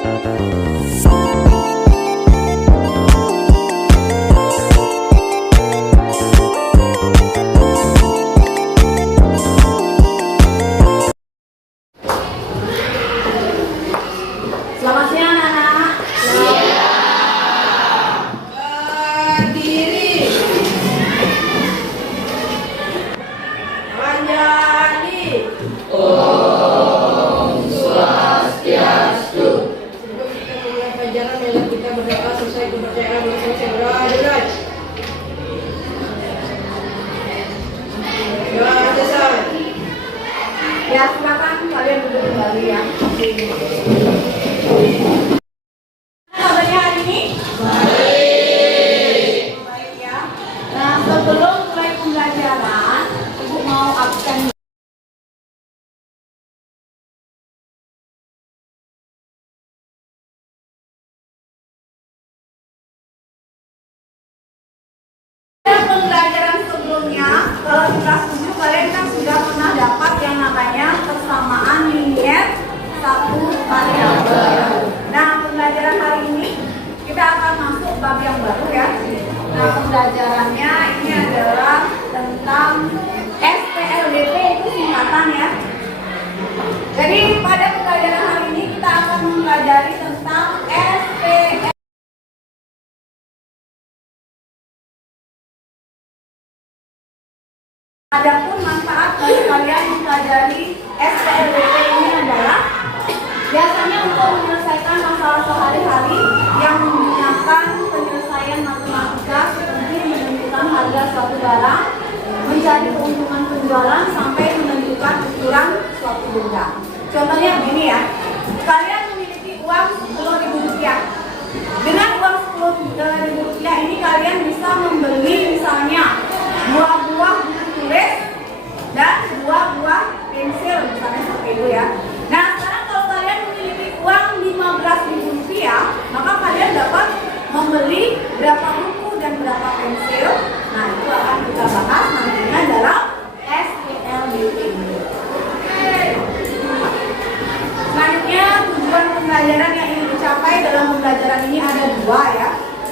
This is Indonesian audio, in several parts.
Selamat siang anak-anak. Berdiri. Anjani. Om Swastiastu. Sebelum kita mulai pelajaran, marilah kita berdoa selesai kepercayaan bersama berdoa. Doa selesai. Ya, silakan kalian duduk kembali ya. Kabarnya hari ini? Baik ya. Nah, sebelum mulai pembelajaran, Ibu mau absen. Pembelajaran sebelumnya, kalau di kelas 7 kalian kan sudah pernah dapat yang namanya persamaan linier satu variabel. Nah, pembelajaran hari ini kita akan masuk bab yang baru ya. Nah, pembelajarannya ini adalah tentang SPLDT, itu singkatan ya. Jadi pada pembelajaran hari ini kita akan mempelajari tentang SPLDT. Adapun manfaat bagi kalian mempelajari SPLDT ini adalah biasanya untuk menyelesaikan masalah sehari-hari yang menggunakan penyelesaian matematika seperti menentukan harga suatu barang, mencari keuntungan penjualan, sampai menentukan ukuran suatu benda. Contohnya begini ya, kalian memiliki uang Rp10.000. Dengan uang Rp10.000 ini kalian bisa membeli misalnya buah-buah tulis dan buah-buah pensil misalnya seperti itu ya. Nah, sekarang kalau kalian memiliki uang Rp15.000, maka kalian dapat membeli berapa buku dan berapa pensil. Nah, itu akan kita bahas nantinya dalam SPLDT ini. Selanjutnya, tujuan pembelajaran yang ingin dicapai dalam pembelajaran ini ada dua ya.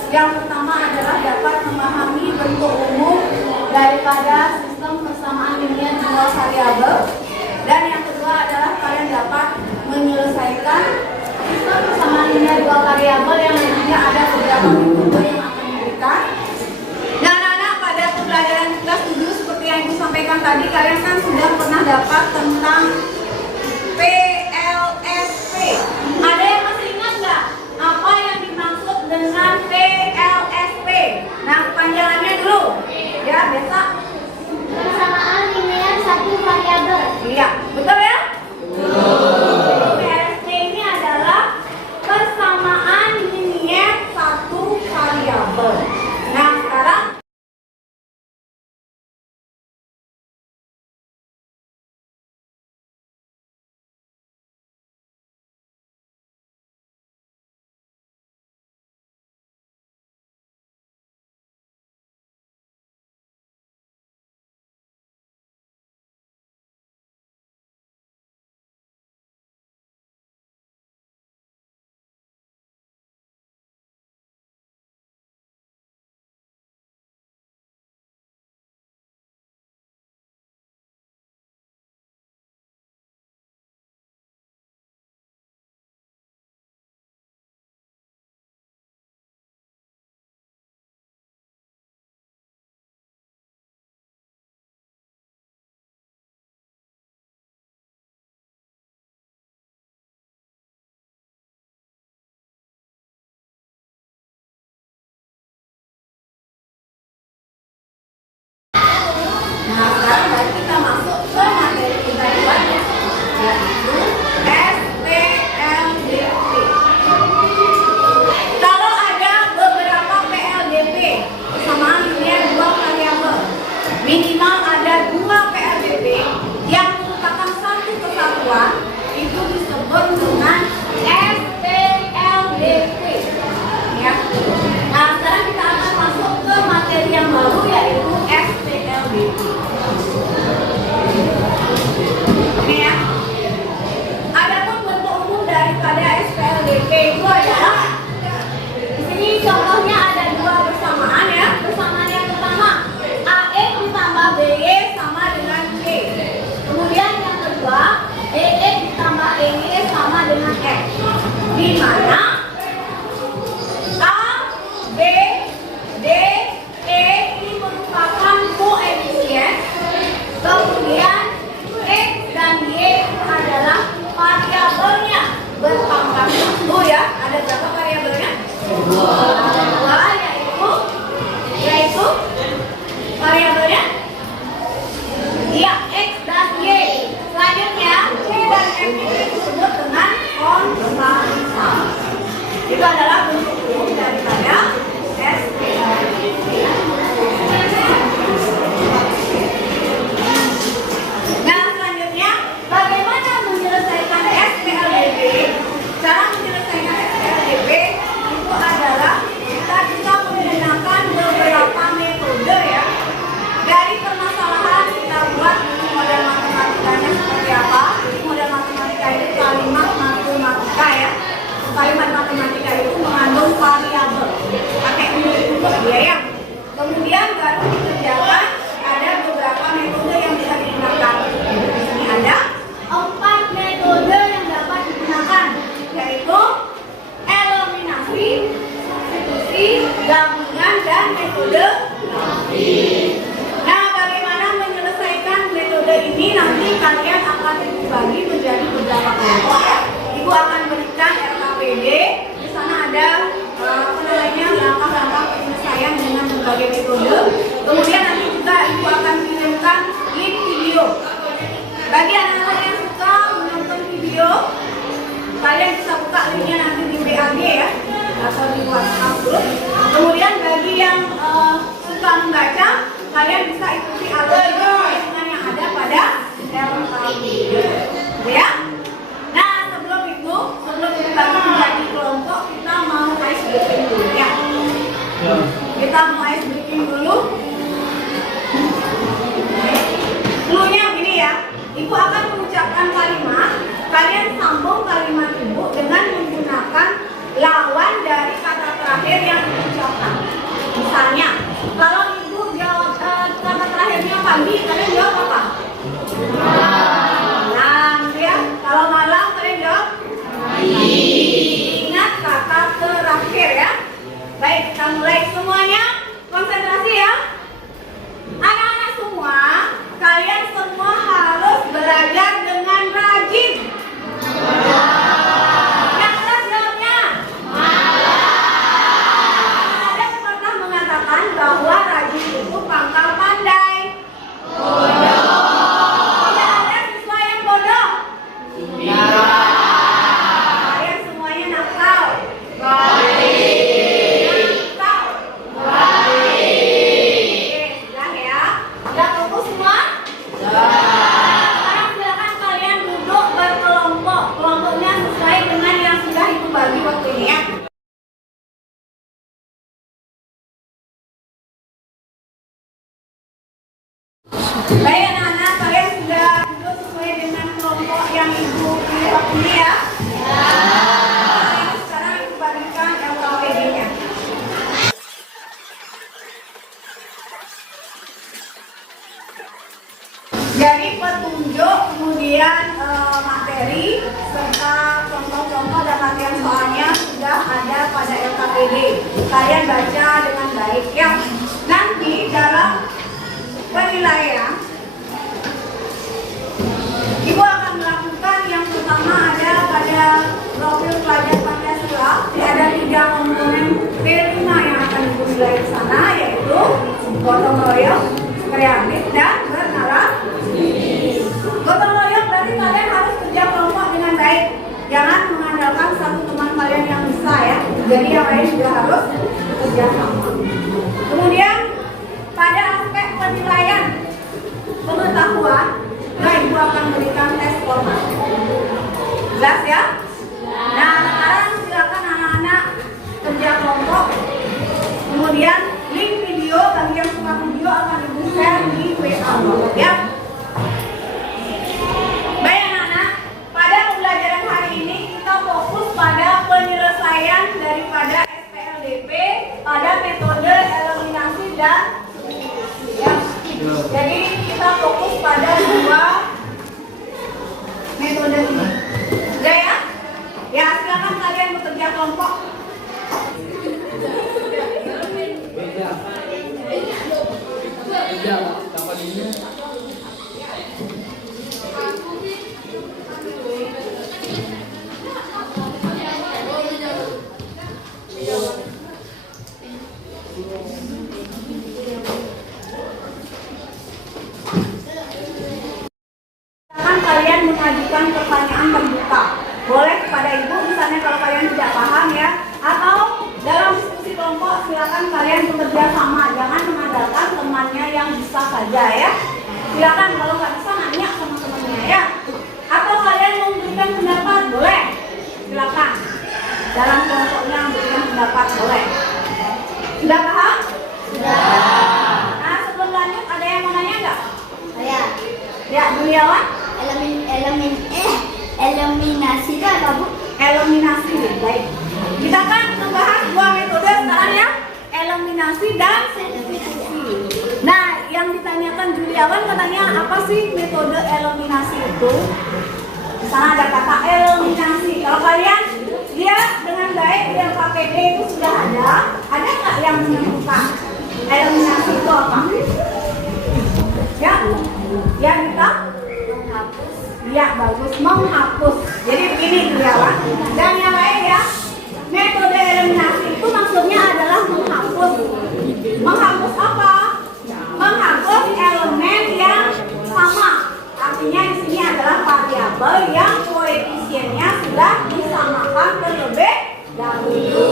Yang pertama adalah dapat memahami bentuk umum daripada sistem persamaan linier dua variabel, dan yang kedua adalah kalian dapat menyelesaikan sistem persamaan linier dua variabel yang nantinya ada beberapa metode yang akan diberikan. Nah, anak-anak, pada pembelajaran kelas 7 seperti yang Ibu sampaikan tadi, kalian kan sudah pernah dapat tentang PLSP. Ada yang masih ingat nggak apa yang dimaksud dengan PLSP? Nah, kepanjangannya dulu ya, besok Persamaan linier satu variabel. iya, betul ya? X, di mana A, B, D, E ini merupakan koefisien, kemudian X dan Y adalah variabelnya berpangkat 1 ya. Ada berapa variabelnya? 2, yaitu variabelnya ya X dan Y. Selanjutnya C dan F ini disebut dengan konstan. Itu adalah bentuk umum daripada SPLDB. Nah, selanjutnya bagaimana menyelesaikan SPLDB? Cara menyelesaikan SPLDB itu adalah kita bisa menggunakan beberapa metode ya. Dari permasalahan kita buat model matematikanya seperti apa. Model matematika itu kalimat matematika ya. Kalimat matematika itu mengandung variabel pakai untuk biaya. Kemudian baru dikerjakan ada beberapa metode yang bisa digunakan. Di sini ada 4 metode yang dapat digunakan, yaitu eliminasi, substitusi, gabungan, dan metode grafik. Nah, bagaimana menyelesaikan metode ini nanti kalian akan dibagi menjadi beberapa kelompok ya. Ibu akan berikan RKPD, di sana ada langkah-langkah penyelesaian dengan berbagai metode. Kemudian nanti juga ibu akan kirimkan link video. Bagi anak-anak yang suka menonton video, kalian bisa buka linknya nanti di BAG ya, atau di WhatsApp group. Kemudian bagi yang suka membaca, kalian bisa ikuti alur yang ada pada RKPD. Ya. Nah, sebelum dibagi menjadi kelompok, kita mau ice breaking dulu ya. Kita mau ice breaking dulu. Cluenya begini ya. Ibu akan mengucapkan kalimat, kalian sambung kalimat ibu dengan menggunakan lawan dari kata terakhir yang diucapkan. Misalnya, kalau ibu jawab kata terakhirnya pagi, kalian jawab apa? Malam ya. Kalau malam kalian jawab pagi. Ingat kata terakhir ya. Baik, kita mulai semuanya. Konsentrasi ya. Anak-anak semua, kalian semua harus belajar dengan rajin. Yang keras jawabnya ada pepatah mengatakan bahwa rajin itu pangkal pandai. Tidak ada siswa yang bodoh. Kalian semuanya nakal. Nakal. Oke, sudah ya. Sudah fokus semua? Sekarang silakan kalian duduk berkelompok. Kelompoknya sesuai dengan yang sudah ibu bagi waktu ini ya. Baik anak-anak, kalian sudah duduk sesuai dengan kelompok yang ibu pilih waktu ini ya. Sekarang ibu bagikan LKPD-nya. Jadi petunjuk, kemudian materi, serta contoh-contoh dan latihan soalnya sudah ada pada LKPD. Kalian baca dengan baik ya. Nanti dalam penilaian, ibu akan melakukan yang pertama ada pada profil pelajar Pancasila. Ada 3 komponen P5 yang akan ibu nilai di sana, yaitu gotong royong, kreatif, dan bernarasi. Gotong royong berarti kalian harus kerja kelompok dengan baik. Jangan mengandalkan satu teman kalian yang bisa ya. Jadi yang lain juga harus bekerja sama. Kemudian pada aspek penilaian pengetahuan, nah ibu akan berikan tes formal. Jelas ya? Nah, sekarang silakan anak-anak kerja kelompok. Kemudian link video bagi yang suka video akan ibu share di WA ya. Baik anak-anak, pada pembelajaran hari ini kita fokus pada penyelesaian daripada SPLDB pada metode eliminasi dan ya. Jadi kita fokus pada 2 metode ini. Udah ya? kalian bekerja kelompok? Kalian mengajukan pertanyaan terbuka. Boleh kepada ibu, misalnya kalau kalian tidak paham ya, atau dalam diskusi kelompok silakan kalian bekerja sama, jangan mengandalkan temannya yang bisa saja ya. Silakan kalau nggak bisa nanya sama temannya ya. Atau kalian mau memberikan pendapat, boleh. Silakan. Dalam kelompoknya memberikan pendapat, boleh. Sudah paham? Sudah. Nah, sebelum lanjut ada yang mau nanya nggak? Saya. Ya, Juliawan. Eliminasi itu apa, Bu? Eliminasi, baik. Kita kan membahas dua metode sekarang ya, eliminasi dan substitusi. Nah, yang ditanyakan Juliawan katanya apa sih metode eliminasi itu? Di sana ada kata eliminasi. Kalau kalian lihat dengan baik di LKPD itu sudah ada nggak yang menemukan eliminasi itu apa? Ya, ya kita. Ya bagus, menghapus. Jadi begini Juliawan. Dan yang lain ya, metode eliminasi itu maksudnya adalah menghapus. Menghapus apa? Menghapus elemen yang sama. Artinya di sini adalah variabel yang koefisiennya sudah disamakan terlebih dahulu.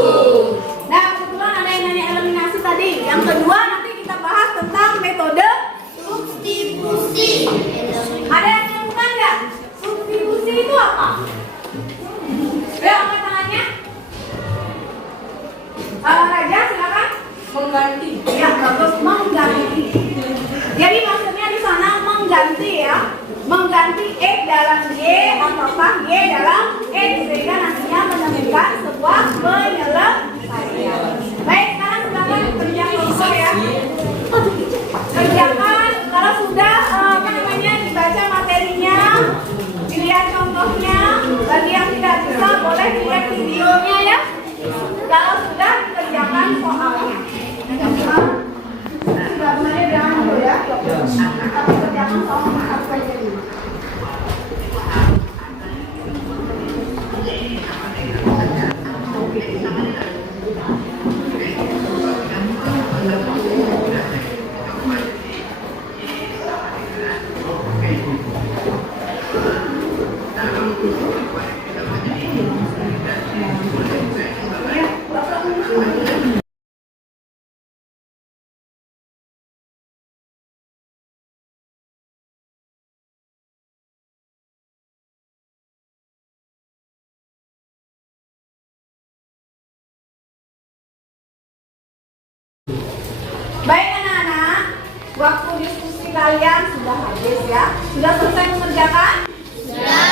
Nah, kebetulan ada yang nanya eliminasi tadi. Yang kedua nanti kita bahas tentang metode substitusi. Ada yang menemukan nggak? Substitusi itu apa? Ya, angkat tangannya. Raja, silakan. Mengganti. Ya, bagus, mengganti. Jadi maksudnya di sana mengganti ya, mengganti X dalam Y ataukah Y dalam X sehingga nantinya menemukan sebuah penyelesaian. Baik, sekarang silakan kerja kelompok ya. Kerjakan kalau sudah dibaca materinya, dilihat contohnya. Bagi yang tidak bisa boleh dilihat videonya ya. Kalau sudah dikerjakan soalnya. Sudah benar jangan dulu ya. Tapi kerjakan soalnya harus saja dulu. Baik anak-anak, waktu diskusi kalian sudah habis ya. Sudah selesai mengerjakan? Sudah.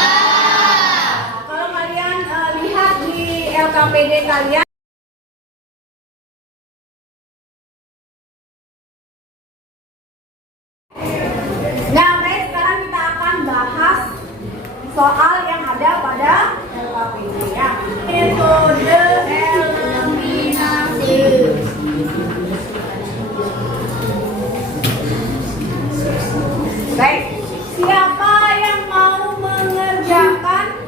Kalau kalian lihat di LKPD kalian, nah baik, sekarang kita akan bahas soal yang ada pada LKPD ya. Metode eliminasi. Baik, siapa yang mau mengerjakan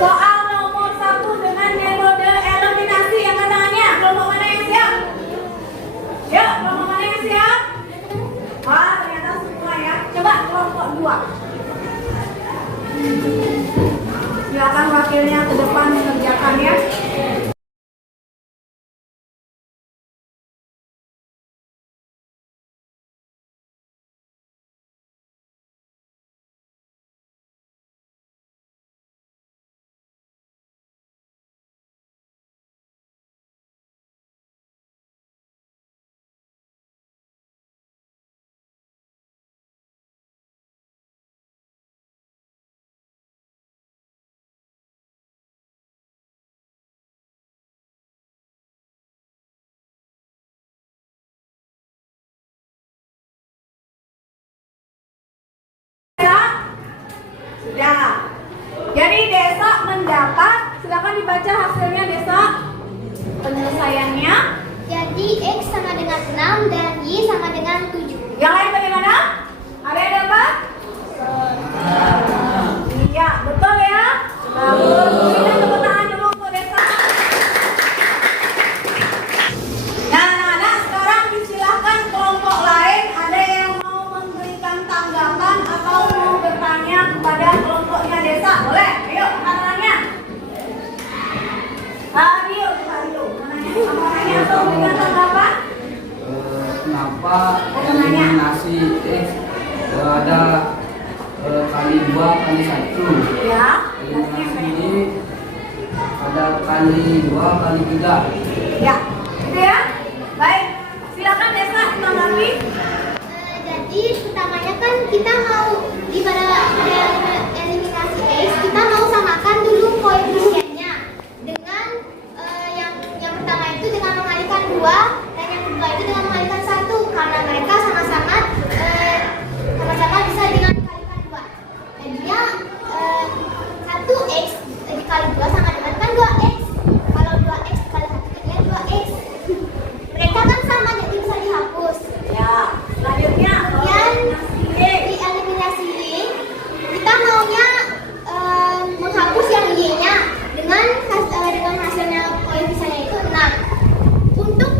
soal nomor 1 dengan metode eliminasi? Yang tangannya, kelompok mana yang siap? Yuk, kelompok mana yang siap? Wah, ternyata semua ya. Coba kelompok 2. Silakan wakilnya ke depan mengerjakan ya. silakan dibaca hasilnya Desa. Penyelesaiannya. Jadi X sama dengan 6 dan Y sama dengan 7. Yang lain bagaimana? Ada apa? Iya, betul ya? Bagus. Kita tepuk tangan dulu untuk Desa. Nah, anak-anak sekarang disilahkan kelompok lain. Ada yang mau memberikan tanggapan atau mau bertanya kepada kelompoknya Desa? Boleh? Ayo, tangannya. Ayo, ayo. Mau nanya atau memberikan tanggapan? Kenapa eliminasi X ada kali 2 kali 1? Ya. Eliminasi ini ada kali 2 kali 3. Ya, gitu ya. Baik, silakan Desa ditanggapi. Jadi pertamanya kan kita mau di pada eliminasi X, kita mau samakan dulu koefisiennya dengan yang pertama itu dengan mengalihkan 2 dan yang kedua itu dengan mengalihkan 1 karena mereka sama-sama bisa dengan dikalikan 2. Jadinya 1x dikali 2 sama dengan kan 2x. Kalau 2x dikali 1 jadinya 2x. Mereka kan sama jadi bisa dihapus. Ya, selanjutnya Di eliminasi Y, kita maunya menghapus yang Y-nya dengan hasilnya koefisiennya itu 6. Untuk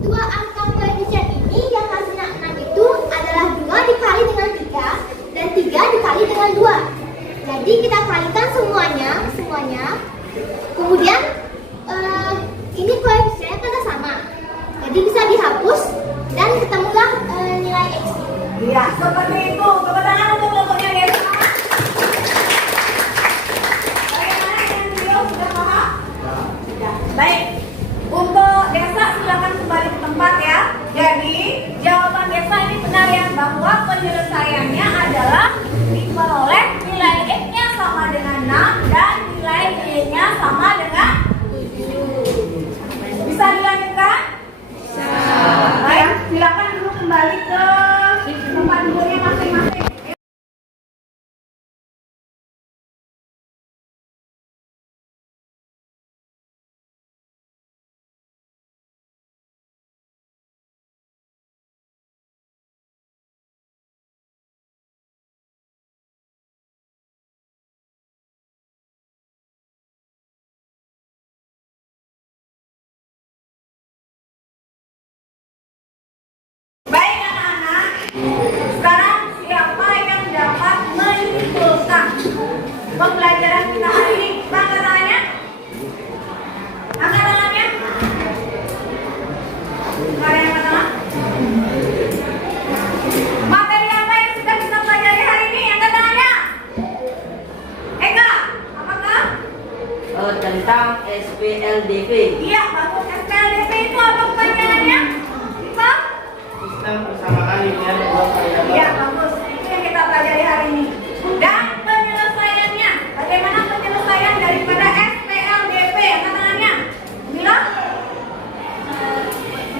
dua angka koefisien ini yang hasilnya 6 itu adalah 2 dikali dengan 3 dan 3 dikali dengan 2. Jadi kita kalikan semuanya. Kemudian ini koefisiennya kan sama. Jadi bisa dihapus dan ketemulah nilai X. Iya, seperti itu. Tepuk tangan untuk kelompoknya Desa. Bagaimana yang beliau sudah paham? Sudah. Baik. Untuk Desa silakan kembali ke tempat ya. Jadi jawaban Desa ini benar ya, bahwa penyelesaiannya adalah diperoleh nilai X-nya sama dengan 6 dan nilai Y-nya sama dengan 7. Bisa dilanjutkan? Baik, silakan dulu kembali ke tempat duduknya masing-masing. Baik anak-anak, sekarang siapa yang dapat menyimpulkan pembelajaran kita hari ini? Angkat tangannya. Angkat tangannya. Ada yang angkat tangan? Materi apa yang sudah kita pelajari hari ini? Angkat tangannya. Eka, apakah? Tentang SPLDV, Iya, bagus. SPLDP itu apa pertanyaannya? Apa? sistem persamaan linear dua variabel. Iya, bagus. Itu yang kita pelajari hari ini. Dan penyelesaiannya, bagaimana penyelesaian daripada SPLDP? Angkat tangannya. Mila?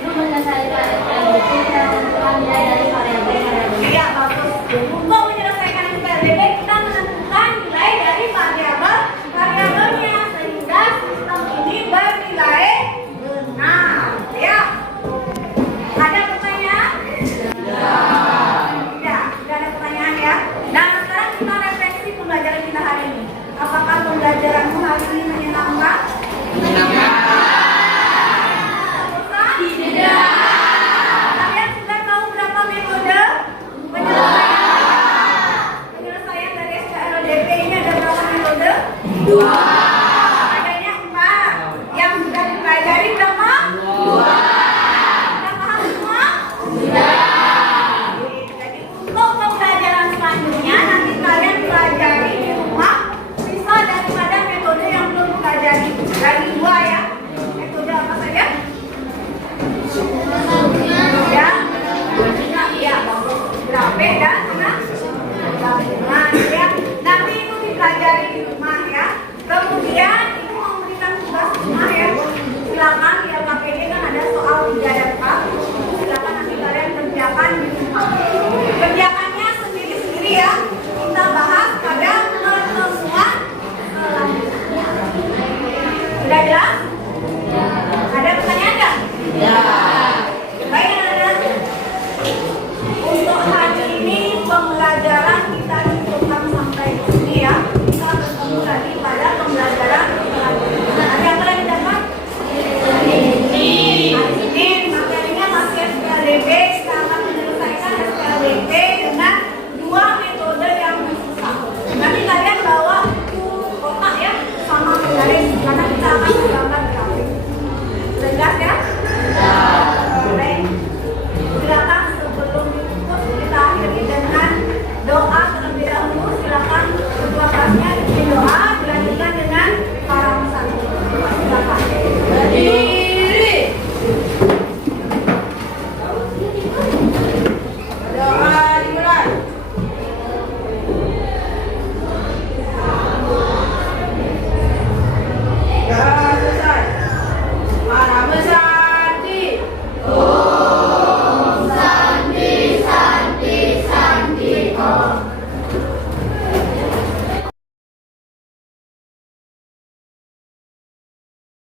Itu menyelesaikan SPLDP dengan menentukan nilai dari variabel-variabel. Iya, bagus. Untuk menyelesaikan SPLDP, kita menentukan nilai dari variabelnya sehingga sistem ini bernilai benar. Ya. Ada pertanyaan? Tidak ada pertanyaan ya. Nah, sekarang kita refleksi pembelajaran kita hari ini. Apakah pembelajaranmu hari ini menyenangkan? Menyenangkan.